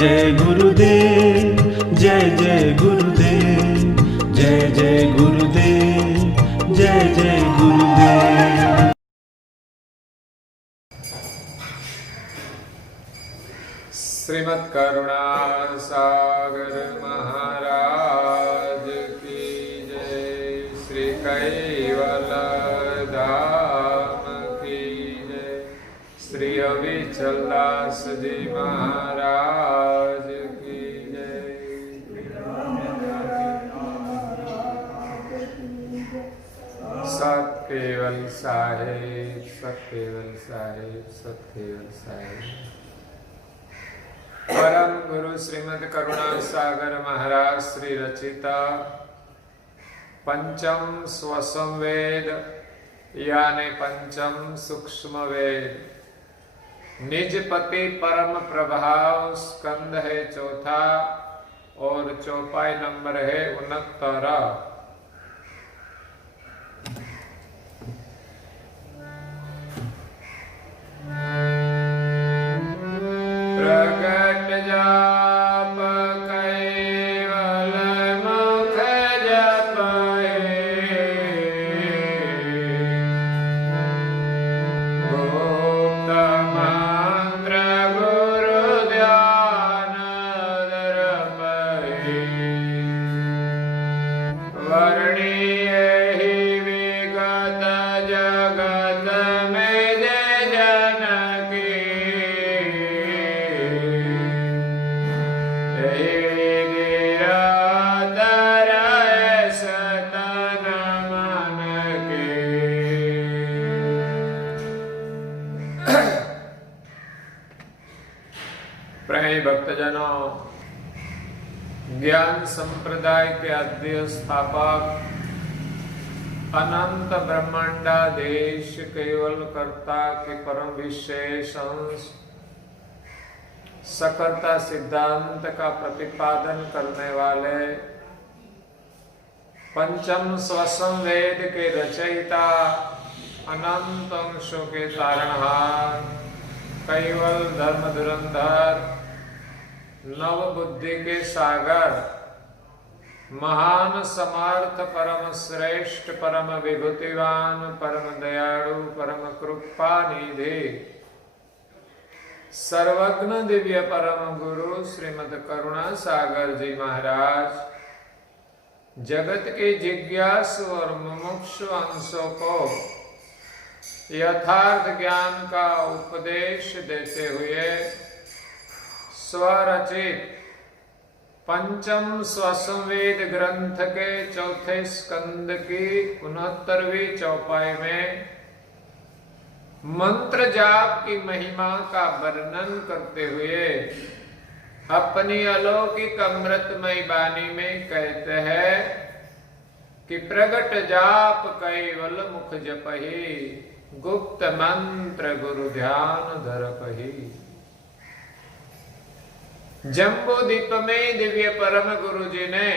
जय गुरुदेव, जय जय गुरुदेव, जय जय गुरुदेव, जय जय गुरुदेव। श्रीमद् करुणा सागर महाराज की जय। श्री कैवल धाम की जय। श्री अविचलदास जी महाराज की जय। सत केवल साहेब, सत केवल साहेब, सत केवल साहेब। परम गुरु श्रीमद् करुणा सागर महाराज श्री रचिता पंचम स्वसम वेद यानी पंचम सूक्ष्म वेद, निजपति परम प्रभाव स्कंद है चौथा और चौपाई नंबर है 69। प्रगट जाप कैवल मुख जपए, गुप्त मंत्र गुरु ध्यान दर्पए। वर्णीय ही विगत जगत में जय जन प्रिय भक्तजनों, ज्ञान संप्रदाय के आद्य स्थापक अनंत ब्रह्मांडाधीश केवल कर्ता के परम विशेष अंश सकर्ता सिद्धांत का प्रतिपादन करने वाले पंचम स्वसम वेद के रचयिता, अनंत अंशों के तारणहार, कैवल धर्म धुरंधर, नव बुद्धि के सागर, महान समर्थ परम श्रेष्ठ परम विभूतिवान परम दयालु परम कृपा निधि सर्वज्ञ दिव्य परम गुरु श्रीमद् करुणा सागर जी महाराज जगत के जिज्ञासु और मुमुक्षु अंशों को यथार्थ ज्ञान का उपदेश देते हुए स्वरचित पंचम स्वसंवेद ग्रंथ के चौथे स्कंद की 69वीं चौपाई में मंत्र जाप की महिमा का वर्णन करते हुए अपनी अलौकिक अमृतमय वाणी में कहते हैं कि प्रगट जाप कैवल मुख जपहि, गुप्त मंत्र गुरु ध्यान धरपहि। जम्बू द्वीप में दिव्य परम गुरु जी ने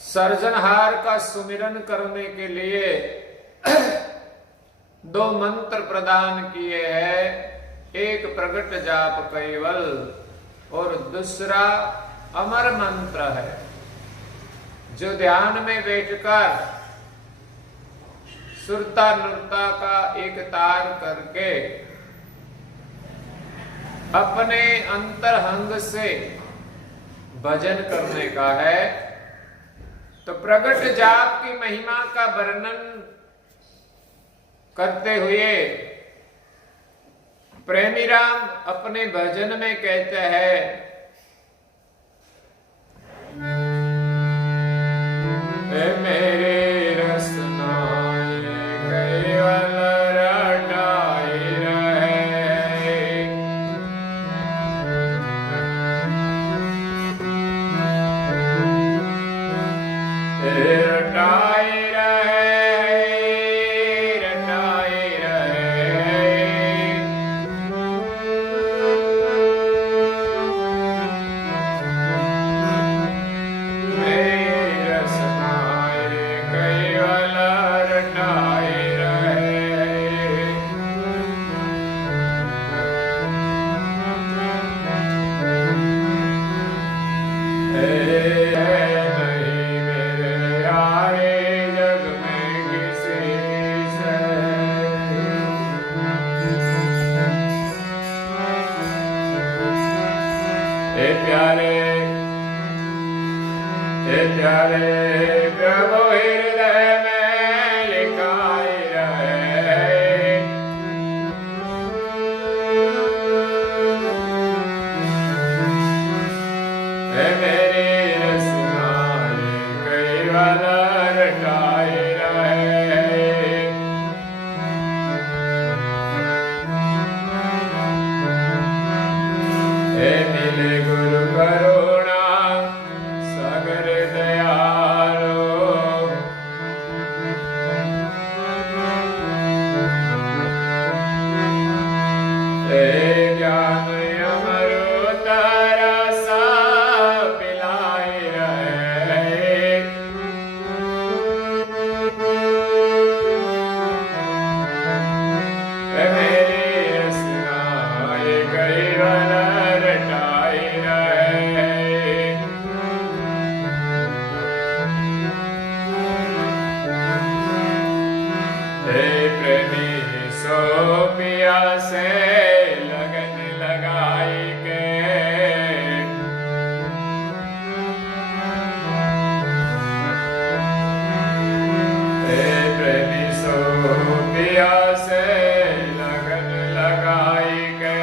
सर्जनहार का सुमिरन करने के लिए 2 मंत्र प्रदान किए हैं। एक प्रगट जाप कैवल और दूसरा अमर मंत्र है, जो ध्यान में बैठकर सुरता नुरता का एक तार करके अपने अंतरंग से भजन करने का है। तो प्रगट जाप की महिमा का वर्णन करते हुए प्रेमी राम अपने भजन में कहते हैं, मेरे हे प्यारे प्रभु हृदय में लिखाई रहे। हे मेरी रसना कई वाला रटाई रहे। हे मिले गुरु करुणा सागर दयालो। हे ज्ञान अमृत रस पिलाए रहे। हे मेरी रसना कई वाला रटाई रहे। हे प्रेमी सो पिया से लगन लगाई के। हे प्रेमी सो पिया से लगन लगाई के।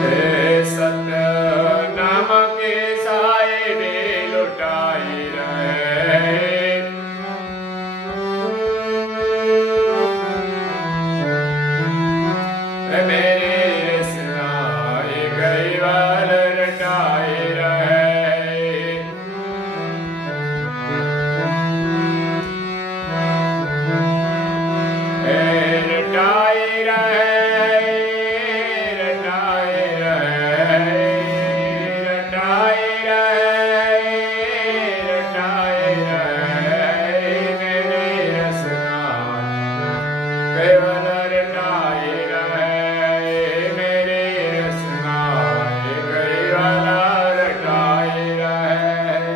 हे सत्य नाम के साए वे लुटाई रहे। हे मेरे स्नाए गई वाल रटाई रहे। हे रटाई रहे, रटाई रहे, रटाई रहे, रटाई रहे। मेरे रसना केवल रटाई रहे। मेरे रसना केवल रटाई रहे।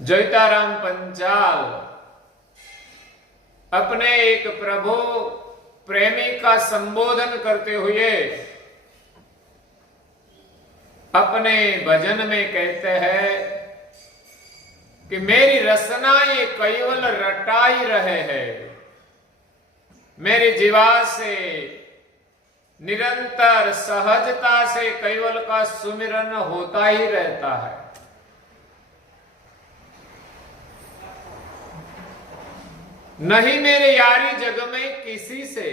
जयताराम पंचाल अपने एक प्रभु प्रेमी का संबोधन करते हुए अपने भजन में कहते हैं कि मेरी रसना ये केवल रटाई रहे हैं। मेरी जीवा से निरंतर सहजता से केवल का सुमिरन होता ही रहता है। नहीं मेरे यारी जग में किसी से।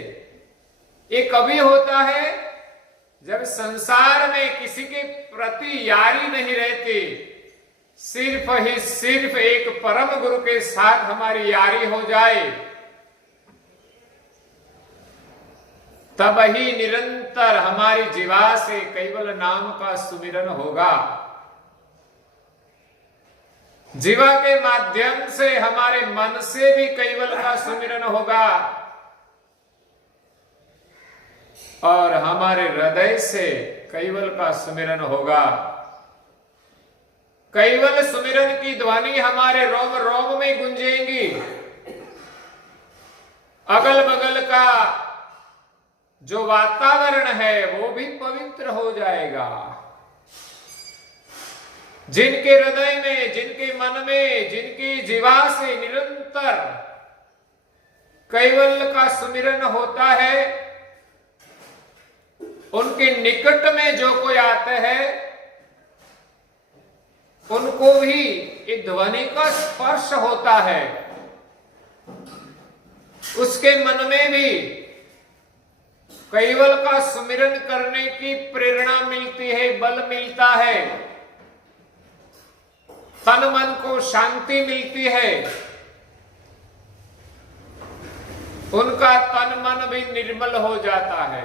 ये कभी होता है जब संसार में किसी के प्रति यारी नहीं रहती, सिर्फ एक परम गुरु के साथ हमारी यारी हो जाए, तब ही निरंतर हमारी जीवा से केवल नाम का सुमिरन होगा। जीवा के माध्यम से हमारे मन से भी केवल का सुमिरन होगा और हमारे हृदय से केवल का सुमिरन होगा। केवल सुमिरन की ध्वनि हमारे रोम रोम में गूंजेगी। अगल बगल का जो वातावरण है वो भी पवित्र हो जाएगा। जिनके हृदय में, जिनके मन में, जिनकी जीवा से निरंतर केवल का सुमिरन होता है, उनके निकट में जो कोई आते हैं उनको भी एक ध्वनि का स्पर्श होता है। उसके मन में भी केवल का सुमिरन करने की प्रेरणा मिलती है, बल मिलता है, तन मन को शांति मिलती है। उनका तन मन भी निर्मल हो जाता है।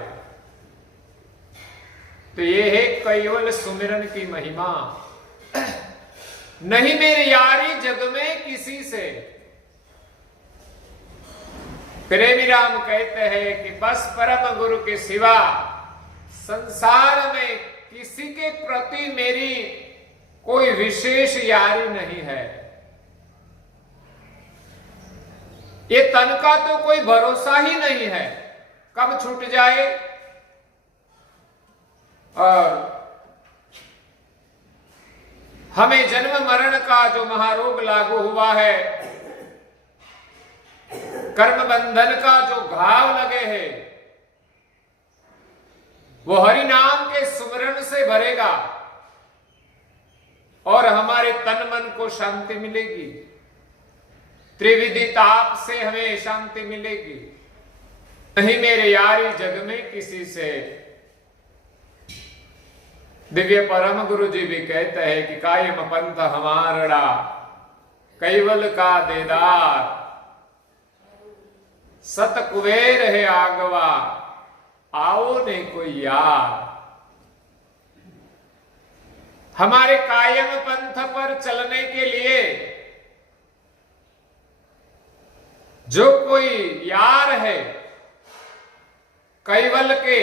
तो ये है केवल सुमिरन की महिमा। नहीं मेरी यारी जग में किसी से। प्रेमी राम कहते हैं कि बस परम गुरु के सिवा संसार में किसी के प्रति मेरी कोई विशेष यारी नहीं है। ये तन का तो कोई भरोसा ही नहीं है, कब छूट जाए। और हमें जन्म मरण का जो महारोग लागू हुआ है, कर्म बंधन का जो घाव लगे हैं, वो हरि नाम के सुमरन से भरेगा और हमारे तन मन को शांति मिलेगी। त्रिविधि ताप से हमें शांति मिलेगी। नहीं मेरे यारी जग में किसी से। दिव्य परम गुरु जी भी कहते हैं कि कायम पंथ हमारा कैवल का देदार, सत कुबेर है आगवा आओ ने कोई यार। हमारे कायम पंथ पर चलने के लिए जो कोई यार है कैवल के,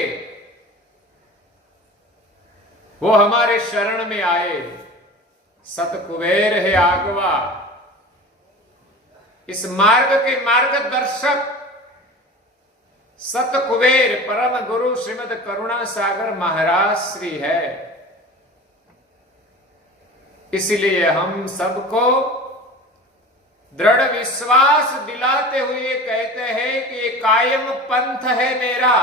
वो हमारे शरण में आए। सत कुबेर है आगवा, इस मार्ग के मार्गदर्शक सत कुबेर परम गुरु श्रीमद करुणा सागर महाराज श्री है। इसलिए हम सबको दृढ़ विश्वास दिलाते हुए कहते हैं कि ये कायम पंथ है मेरा,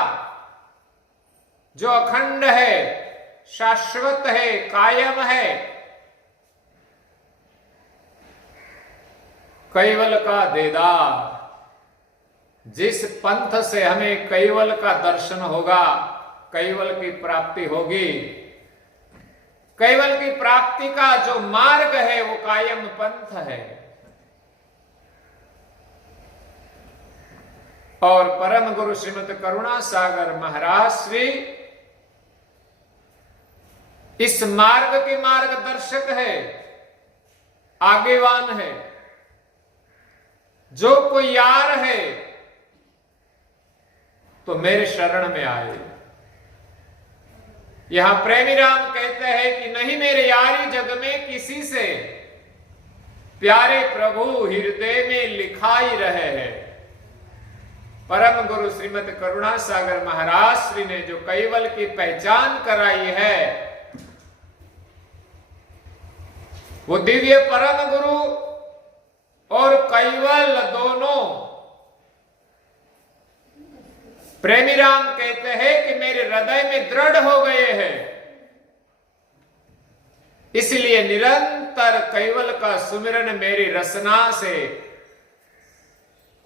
जो अखंड है, शाश्वत है, कायम है। कैवल का देदार, जिस पंथ से हमें कैवल का दर्शन होगा, कैवल की प्राप्ति होगी। कैवल की प्राप्ति का जो मार्ग है वो कायम पंथ है। और परम गुरु श्रीमद करुणा सागर महाराज श्री इस मार्ग के मार्गदर्शक है, आगेवान है। जो कोई यार है तो मेरे शरण में आए। यहां प्रेमी राम कहते हैं कि नहीं मेरे यारी जग में किसी से, प्यारे प्रभु हृदय में लिखाई रहे हैं। परम गुरु श्रीमद करुणा सागर महाराज श्री ने जो कैवल की पहचान कराई है, वो दिव्य परम गुरु और कैवल दोनों प्रेमी राम कहते हैं कि मेरे हृदय में दृढ़ हो गए हैं। इसलिए निरंतर कैवल का सुमिरन मेरी रसना से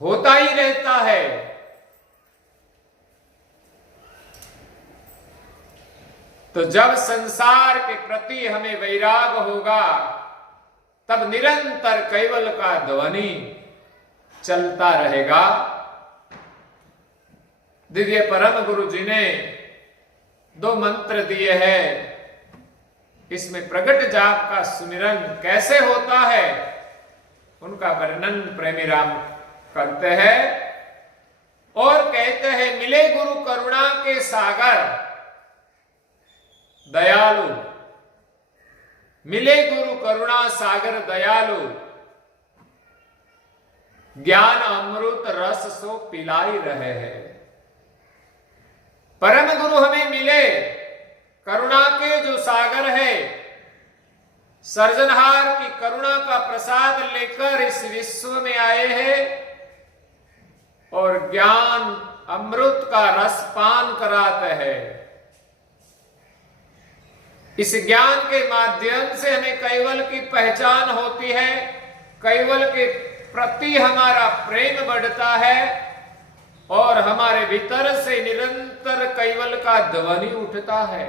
होता ही रहता है। तो जब संसार के प्रति हमें वैराग होगा, तब निरंतर कैवल का ध्वनि चलता रहेगा। दिव्य परम गुरु जी ने 2 मंत्र दिए हैं। इसमें प्रगट जाप का सुमिरन कैसे होता है, उनका वर्णन प्रेमी राम करते हैं और कहते हैं, मिले गुरु करुणा के सागर दयालु, मिले गुरु करुणा सागर दयालु, ज्ञान अमृत रस सो पिलाई रहे हैं। परम गुरु हमें मिले, करुणा के जो सागर है, सर्जनहार की करुणा का प्रसाद लेकर इस विश्व में आए हैं और ज्ञान अमृत का रस पान कराते हैं। इस ज्ञान के माध्यम से हमें कैवल की पहचान होती है, कैवल के प्रति हमारा प्रेम बढ़ता है और हमारे भीतर से निरंतर कैवल का ध्वनि उठता है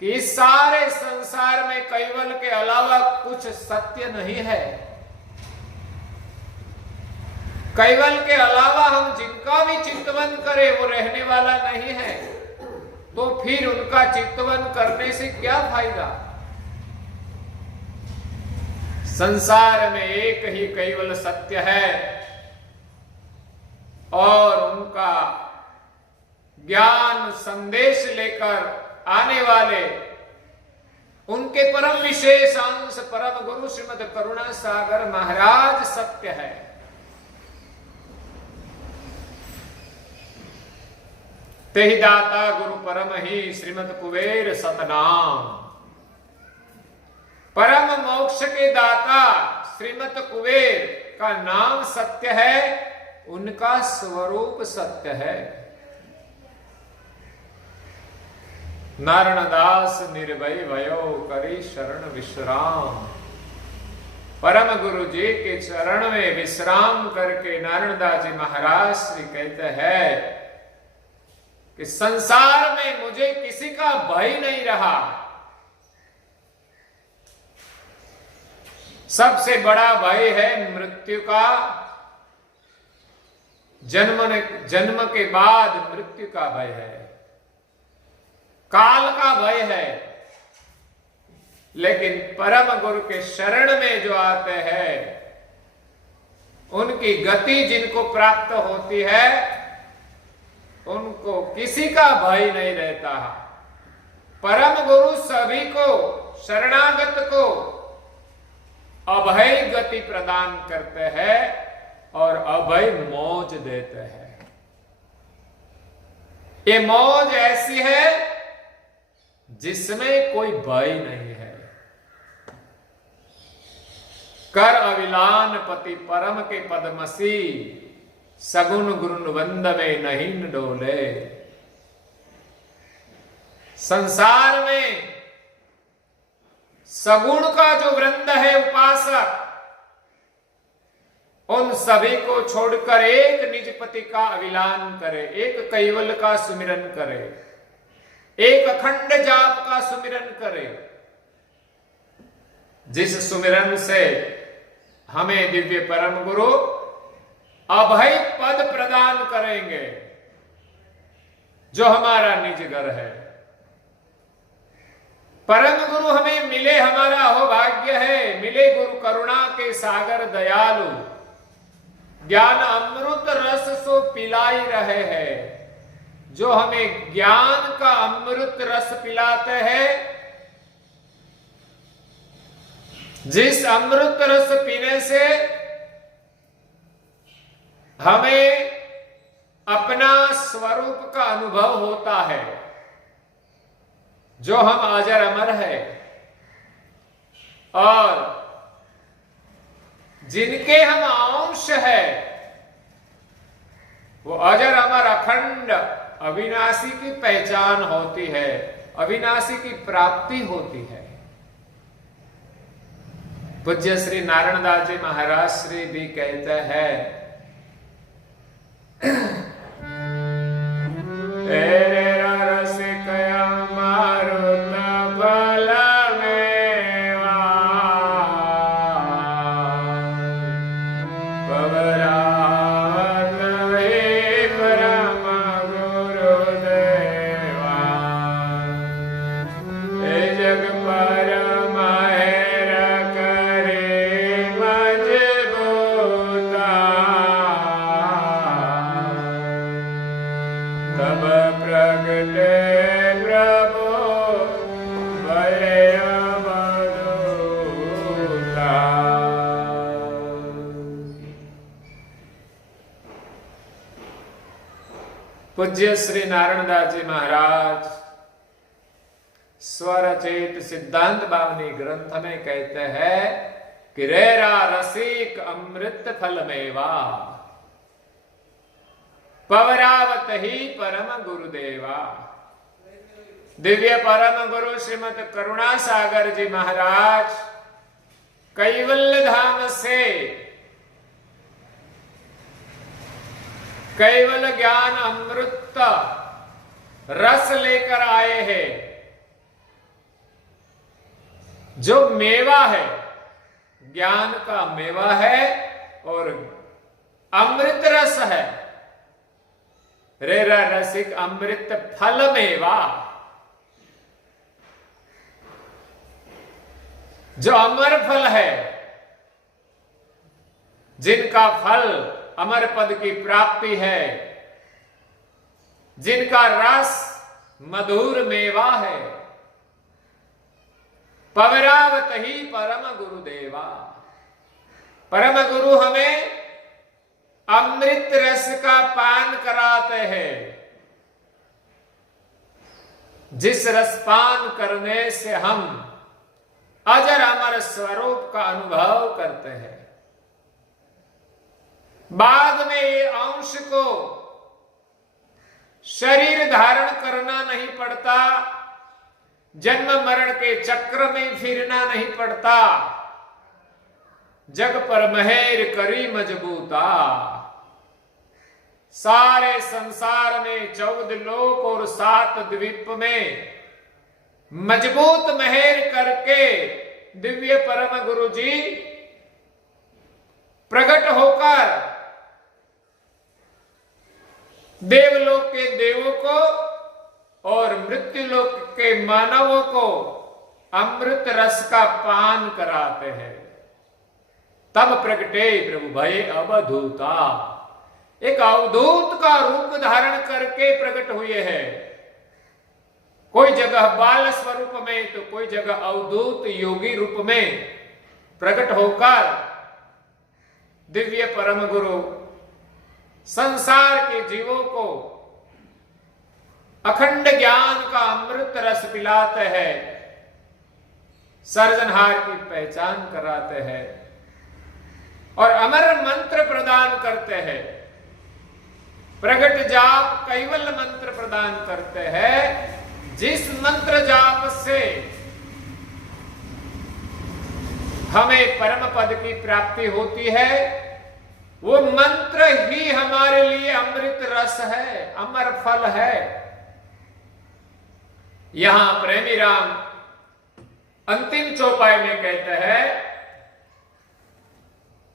कि इस सारे संसार में कैवल के अलावा कुछ सत्य नहीं है। कैवल के अलावा हम जिनका भी चिंतन करें वो रहने वाला नहीं है, तो फिर उनका चिंतन करने से क्या फायदा। संसार में एक ही कैवल सत्य है और उनका ज्ञान संदेश लेकर आने वाले उनके परम विशेष अंश परम गुरु श्रीमद करुणा सागर महाराज सत्य है। तेहि दाता गुरु परम ही श्रीमद कुबेर सतनाम। परम मोक्ष के दाता श्रीमद कुबेर का नाम सत्य है, उनका स्वरूप सत्य है। नारणदास निर्भय भयो करी शरण विश्राम। परम गुरु जी के चरण में विश्राम करके नारणदास जी महाराज श्री कहते हैं कि संसार में मुझे किसी का भय नहीं रहा। सबसे बड़ा भय है मृत्यु का, जन्म के बाद मृत्यु का भय है, काल का भय है। लेकिन परम गुरु के शरण में जो आते हैं, उनकी गति जिनको प्राप्त होती है, उनको किसी का भय नहीं रहता। परम गुरु सभी को, शरणागत को अभय गति प्रदान करते हैं और अभय मौज देते हैं। ये मौज ऐसी है जिसमें कोई भय नहीं है। कर अविलान पति परम के पदमसी, सगुन गुरुन वंद में नहीं न डोले। संसार में सगुण का जो वृंद है उपासक, उन सभी को छोड़कर एक निज पति का अविलान करे, एक कैवल का सुमिरन करे, एक अखंड जाप का सुमिरन करे। जिस सुमिरन से हमें दिव्य परम गुरु अभय पद प्रदान करेंगे, जो हमारा निज घर है। परम गुरु हमें मिले, हमारा हो भाग्य है। मिले गुरु करुणा के सागर दयालु, ज्ञान अमृत रस सो पिलाई रहे हैं। जो हमें ज्ञान का अमृत रस पिलाते हैं, जिस अमृत रस पीने से हमें अपना स्वरूप का अनुभव होता है, जो हम अजर अमर है, और जिनके हम अंश है, वो अजर अमर अखंड अविनाशी की पहचान होती है, अविनाशी की प्राप्ति होती है। पूज्य श्री नारायणदास जी महाराज श्री भी कहते हैं, पूज्य श्री नारायणदास जी महाराज स्वरचित सिद्धांत बावनी ग्रंथ में कहते हैं कि रेरा रसिक अमृत फल मेवा, पवरावत ही परम गुरुदेवा। दिव्य परम गुरु श्रीमद करुणा सागर जी महाराज कैवल्य धाम से कैवल ज्ञान अमृत रस लेकर आए हैं, जो मेवा है, ज्ञान का मेवा है और अमृत रस है। रेरा रसिक अमृत फल मेवा, जो अमर फल है, जिनका फल अमर पद की प्राप्ति है, जिनका रस मधुर मेवा है। पवरावत ही परम गुरुदेवा, परम गुरु हमें अमृत रस का पान कराते हैं। जिस रसपान करने से हम अजर अमर स्वरूप का अनुभव करते हैं। बाद में ये अंश को शरीर धारण करना नहीं पड़ता, जन्म मरण के चक्र में फिरना नहीं पड़ता, जग पर मेहर करी मजबूता। सारे संसार में 14 लोक और 7 द्वीप में मजबूत मेहर करके दिव्य परम गुरु जी प्रकट होकर देवलोक के देवों को और मृत्युलोक के मानवों को अमृत रस का पान कराते हैं। तब प्रगटे प्रभु भय अवधूता, एक अवधूत का रूप धारण करके प्रकट हुए हैं। कोई जगह बाल स्वरूप में तो कोई जगह अवधूत योगी रूप में प्रकट होकर दिव्य परम गुरु संसार के जीवों को अखंड ज्ञान का अमृत रस पिलाते हैं, सर्जनहार की पहचान कराते हैं और अमर मंत्र प्रदान करते हैं। प्रगट जाप कैवल मंत्र प्रदान करते हैं, जिस मंत्र जाप से हमें परम पद की प्राप्ति होती है, वो मंत्र ही हमारे लिए अमृत रस है, अमर फल है। यहां प्रेमी राम अंतिम चौपाई में कहते हैं,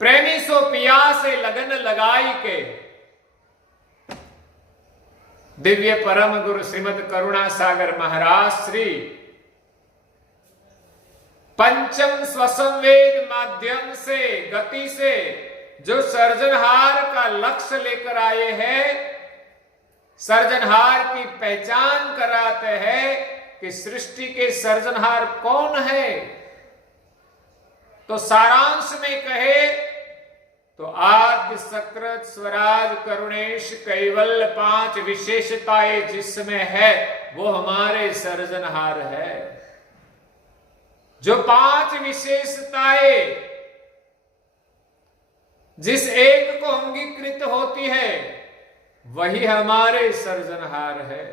प्रेमी सो पिया से लगन लगाई के दिव्य परम गुरु श्रीमद करुणा सागर महाराज श्री पंचम स्वसंवेद माध्यम से गति से जो सर्जनहार का लक्ष्य लेकर आए हैं, सर्जनहार की पहचान कराते हैं कि सृष्टि के सर्जनहार कौन है। तो सारांश में कहे तो आद्य सकृत स्वराज करुणेश कैवल्य 5 विशेषताएं जिसमें है वो हमारे सर्जनहार है। जो 5 विशेषताएं जिस एक को अंगीकृत होती है वही हमारे सर्जनहार है।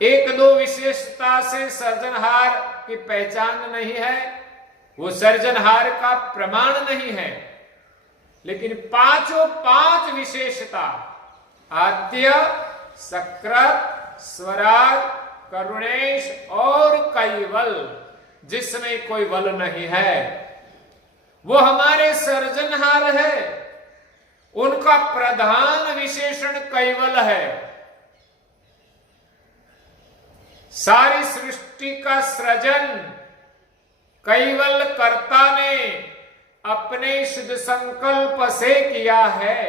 1-2 विशेषता से सर्जनहार की पहचान नहीं है, वो सर्जनहार का प्रमाण नहीं है। लेकिन 5 विशेषता आद्य सकृत स्वराज करुणेश और कैवल जिसमें कोई बल नहीं है वो हमारे सर्जनहार है। उनका प्रधान विशेषण कैवल है। सारी सृष्टि का सृजन कैवल कर्ता ने अपने शुद्ध संकल्प से किया है।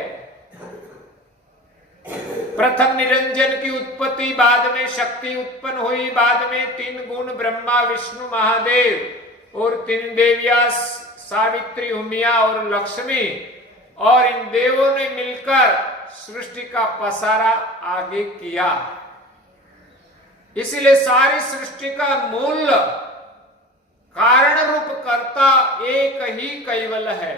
प्रथम निरंजन की उत्पत्ति, बाद में शक्ति उत्पन्न हुई, बाद में 3 गुण ब्रह्मा विष्णु महादेव और 3 देवियां सावित्री उमिया और लक्ष्मी, और इन देवों ने मिलकर सृष्टि का पसारा आगे किया। इसीलिए सारी सृष्टि का मूल कारण रूप कर्ता एक ही कैवल है।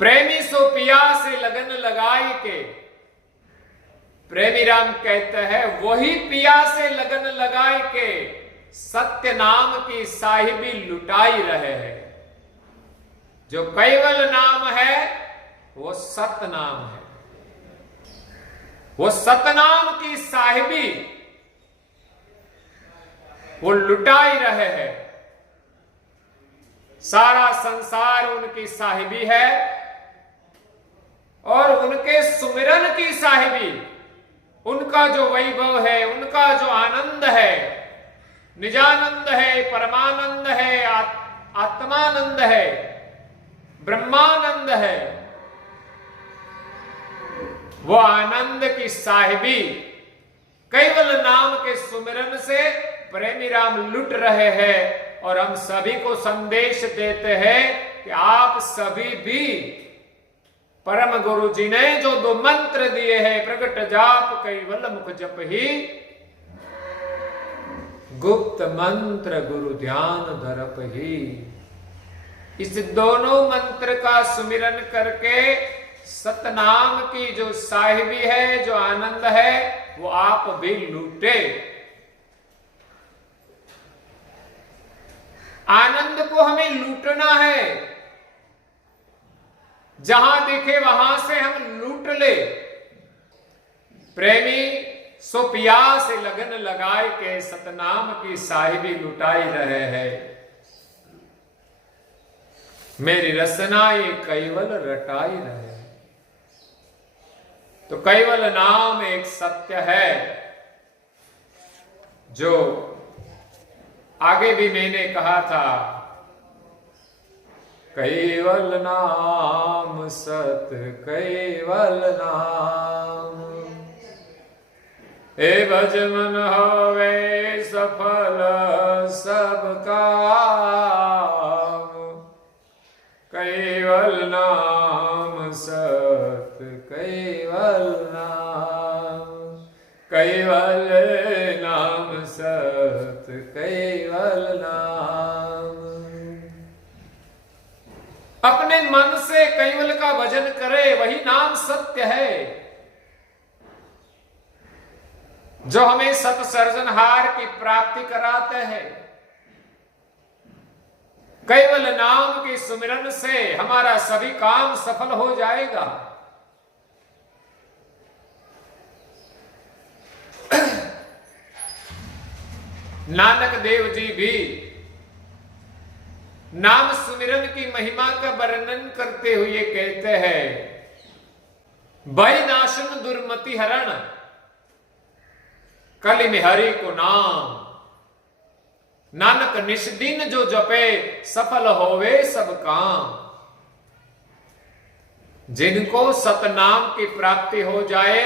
प्रेमी सो पिया से लगन लगाई के, प्रेमी राम कहते हैं वही पिया से लगन लगाई के सत्य नाम की साहिबी लुटाई रहे हैं। जो कैवल नाम है वो सत नाम है। वो सतनाम की साहिबी वो लुटाई रहे हैं। सारा संसार उनकी साहिबी है और उनके सुमिरन की साहिबी, उनका जो वैभव है, उनका जो आनंद है, निजानंद है, परमानंद है, आत्मानंद है, ब्रह्मानंद है, वो आनंद की साहिबी केवल नाम के सुमिरन से प्रेमी राम लुट रहे हैं। और हम सभी को संदेश देते हैं कि आप सभी भी परम गुरु जी ने जो 2 मंत्र दिए हैं, प्रगट जाप कैवल मुख जप ही, गुप्त मंत्र गुरु ध्यान धरप ही। इस दोनों मंत्र का सुमिरन करके सतनाम की जो साहिबी है, जो आनंद है, वो आप भी लूटे। आनंद को हमें लूटना है, जहां दिखे वहां से हम लूट ले। प्रेमी सो पियास लगन लगाए के सतनाम की साहिबी लुटाई रहे हैं। मेरी रसना ये कैवल रटाई रहे। तो कैवल नाम एक सत्य है, जो आगे भी मैंने कहा था, कैवल नाम सत कैवल नाम, ए भज मन होवे सफल सब काम। कैवल नाम सत कैवल नाम, कैवल नाम सत कैवल नाम। अपने मन से कैवल का भजन करे, वही नाम सत्य है, जो हमें सत सर्जनहार की प्राप्ति कराते हैं। कैवल नाम के सुमिरन से हमारा सभी काम सफल हो जाएगा। नानक देव जी भी नाम सुमिरन की महिमा का वर्णन करते हुए कहते हैं, भय नाशन दुर्मति हरण, कलि में हरि को नाम। नानक निष्दिन जो जपे, सफल होवे सब काम। जिनको सतनाम की प्राप्ति हो जाए,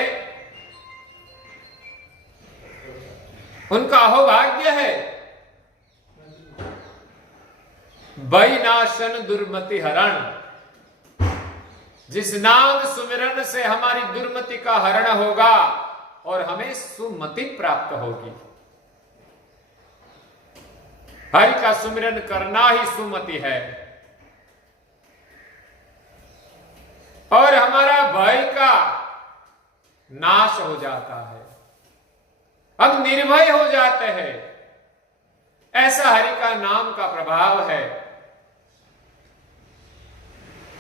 उनका अहोभाग्य है। वैनाशन दुर्मति हरण, जिस नाम सुमिरन से हमारी दुर्मति का हरण होगा और हमें सुमति प्राप्त होगी। हरि का सुमिरन करना ही सुमति है, और हमारा भय का नाश हो जाता है, हम निर्भय हो जाते हैं। ऐसा हरि का नाम का प्रभाव है।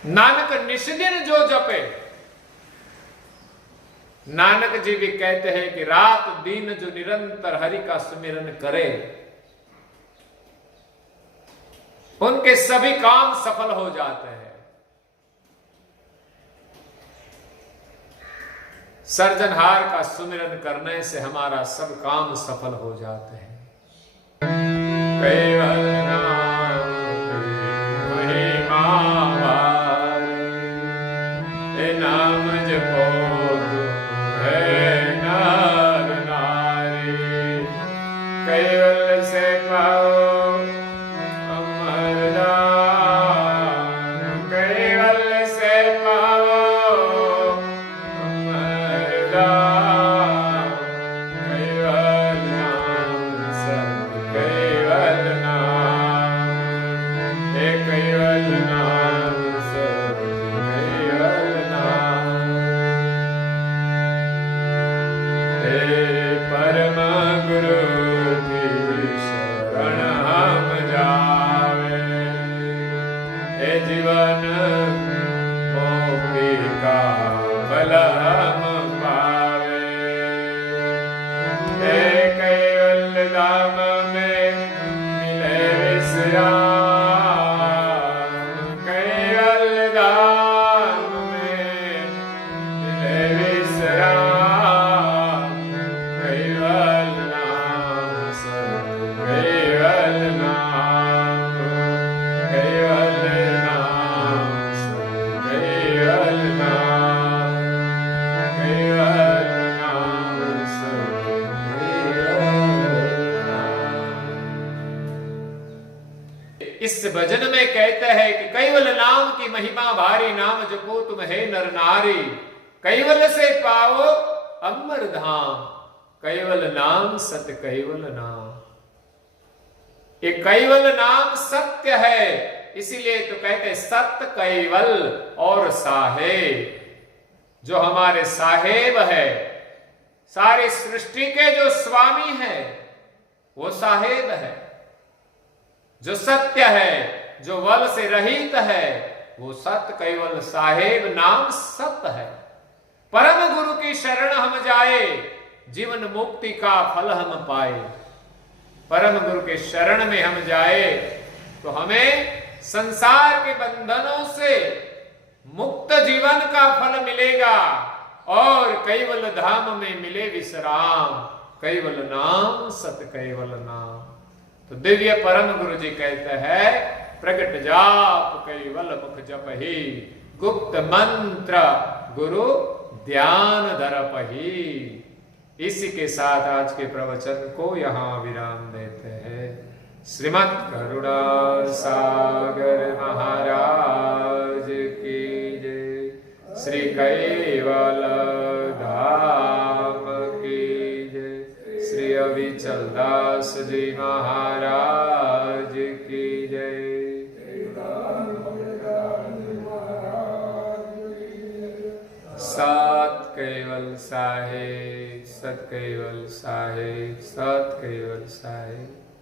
नानक निष्दिन जो जपे, नानक जी भी कहते हैं कि रात दिन जो निरंतर हरि का सुमिरन करे, उनके सभी काम सफल हो जाते हैं। सर्जनहार का सुमिरन करने से हमारा सब काम सफल हो जाते हैं। कैवल नाम महिमा भारी, नाम जपो है नर नारी। कैवल से पाओ इस भजन में कहते हैं कि कैवल नाम की महिमा भारी, नाम जपो तुम है नर नारी। कैवल से पाओ अमर धाम, कैवल नाम सत कैवल नाम। ये कैवल नाम सत्य है, इसीलिए तो कहते हैं सत्य कैवल और साहेब। जो हमारे साहेब है, सारी सृष्टि के जो स्वामी है, वो साहेब है। जो सत्य है, जो वल से रहित है, वो सत्य कैवल साहेब नाम सत्य है। परम गुरु की शरण हम जाए, जीवन मुक्ति का फल हम पाए। परम गुरु के शरण में हम जाए तो हमें संसार के बंधनों से मुक्त जीवन का फल मिलेगा और कैवल धाम में मिले विश्राम। कैवल नाम सत कैवल नाम। तो दिव्य परम गुरु जी कहते हैं, प्रगट जाप कैवल मुख जप ही, गुप्त मंत्र गुरु ध्यान धरपही। इसी के साथ आज के प्रवचन को यहाँ विराम देते हैं। श्रीमद् करुणा सागर महाराज की जय। श्री कैवल धाम की जय। श्री अविचल दास जी महाराज की जय। सत कैवल साहेब, सत कैवल साहेब, सत कैवल साहेब।